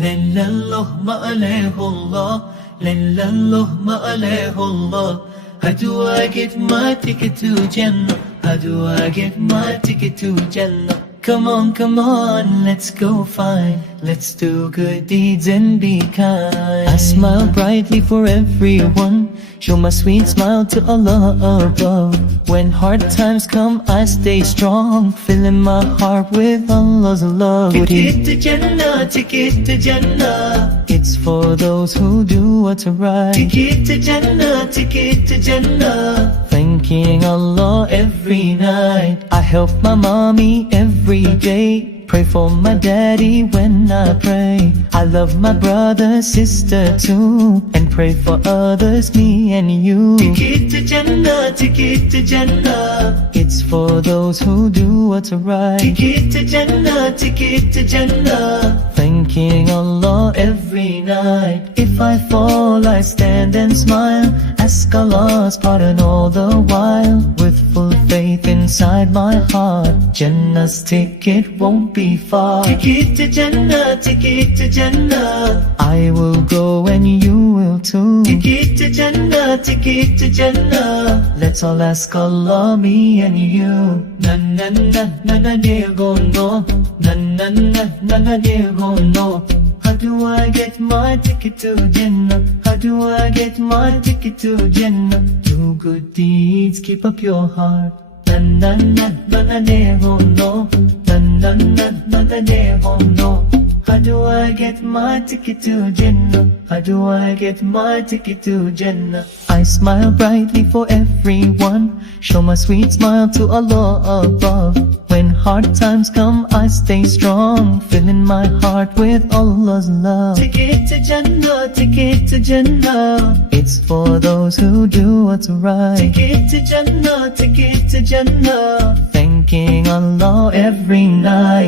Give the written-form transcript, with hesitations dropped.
Lallahu ma'alehullah, Lallahu ma'alehullah. How do I get my ticket to Jannah? How do I get my ticket to Jannah? Come on, let's go find. Let's do good deeds and be kind. I smile brightly for everyone, show my sweet smile to Allah above. When hard times come, I stay strong, filling my heart with Allah's love. Ticket to Jannah, ticket to Jannah. It's for those who do what's right. Ticket to Jannah, ticket to Jannah. Thanking Allah every night. I help my mommy every day, pray for my daddy when I pray. I love my brother, sister too, and pray for others, me and you. Ticket to Jannah, ticket to Jannah. It's for those who do what's right. Ticket to Jannah, ticket to Jannah. Thanking Allah every night. If I fall, I stand and smile, ask Allah's pardon all the while, with full faith inside my heart. Jannah's ticket won't be far. Ticket to Jannah, ticket to Jannah. I will go and you will too. Ticket to Jannah, ticket to Jannah. Let's all ask Allah, me and you. Na na na na na go no. Na na na na na go no. How do I get my ticket to Jannah? How do I get my ticket to Jannah? Do good deeds, keep up your heart. Na na na na na go no. Na na na na na go no. How do I get my ticket to Jannah? How do I get my ticket to Jannah? I smile brightly for everyone, show my sweet smile to Allah above. When hard times come, I stay strong, filling my heart with Allah's love. Ticket to Jannah, ticket to Jannah. It's for those who do what's right. Ticket to Jannah, ticket to Jannah. Thanking Allah every night.